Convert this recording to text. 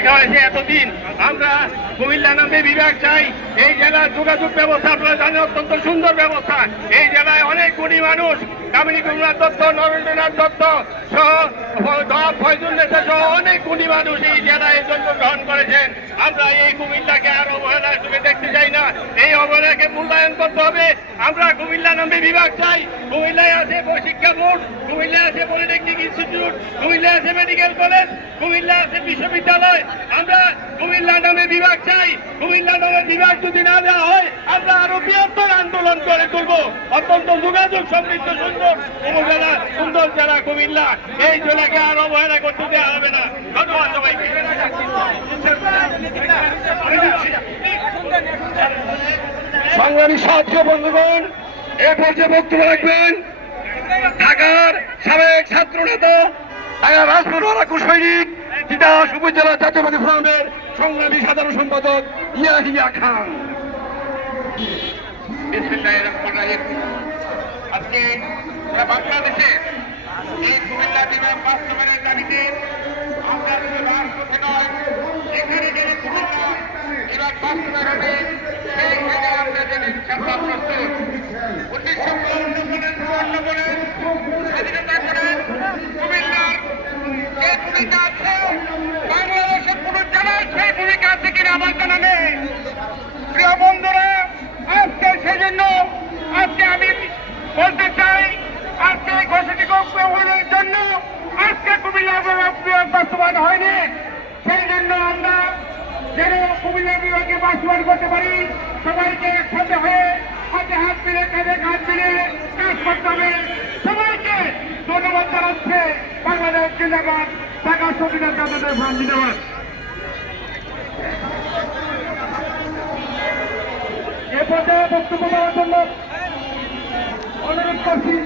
দেখা হয়েছে এতদিন। আমরা কুমিল্লা নামে বিভাগ চাই। এই জেলার যোগাযোগ ব্যবস্থা আপনারা জানেন অত্যন্ত সুন্দর ব্যবস্থা। এই জেলায় অনেক কোটি মানুষ, কামিনী কুমার দত্ত, নরেন্দ্রনাথ দত্ত সহ ফয়জুল নেতা সহ অনেক কোটি মানুষ এই জেলায় জন্মগ্রহণ করেছেন। আমরা এই কুমিল্লাকে আর অবহেলার চোখে দেখতে চাই না। এই অবহেলাকে মূল্যায়ন করতে হবে। আমরা কুমিল্লা নামে বিভাগ চাই। কুমিল্লায় আছে শিক্ষা বোর্ড, কুমিল্লায় আছে পলিটেকনিক ইনস্টিটিউট, কুমিল্লায় আছে মেডিকেল কলেজ, কুমিল্লা আছে বিশ্ববিদ্যালয়। আমরা কুমিল্লা নামে বিভাগ চাই। কুমিল্লা নামে বিভাগ যদি না দেওয়া হয় আমরা আরো বৃহত্তর আন্দোলন করে তুলব। অত্যন্ত যোগাযোগ সমৃদ্ধ সুন্দর উপজেলা, সুন্দর জেলা কুমিল্লা। এই জেলাকে আর অবহেলা করতে দেওয়া হবে না। ধন্যবাদ সবাইকে। সংগ্রামী ছাত্র বন্ধুগণ, এ পর্যায়ে বক্তব্য রাখবেন ঢাকার সাবেক ছাত্র নেতা, ঢাকা রাজপুর আরাকু সৈনিক, তিতাস উপজেলা জাতীয়বাদী ফোরামের সংগ্রামী সাধারণ সম্পাদক ইয়াহিয়া খান। আজকে বাংলাদেশে এই কুমিল্লা বিভাগ বাস্তবায়নের দাবিতে আমরা রাজপথে নয়, এখানে যেন কুমিল্লা বিভাগ বাস্তবায়ন হবে সেই জন্য আমরা যেন ইনশাআল্লাহ প্রস্তুত। 1952 সালের স্বাধীনতা করে কুমিল্লার যে ভূমিকা আছে বাংলাদেশের কোন জেলার সেই ভূমিকা আছে কিনা আমার জানা নেই। প্রিয় বন্ধুরা, আজকে সেই জন্য আজকে আমি বলতে চাই, আজকে ঘোষিত করার জন্য আজকে কুমিল্লা বিভাগ বাস্তবায়ন হয়নি। সেই জন্য আমরা যেন কুমিল্লা বিভাগে বাস্তবায়ন করতে পারি, সবাইকে একসাথে হয়ে হাতে হাত মিলে, কাঁধে কাঁধ মিলে কাজ করতে হবে। সবাইকে ধন্যবাদ জানাচ্ছে। বাংলাদেশ জিন্দাবাদ, ঢাকা স্বাধীনতা জাতীয় ফ্রন্ট জিন্দাবাদ। এ পর্যায়ে বক্তব্য দেওয়ার জন্য অনুরোধ করছি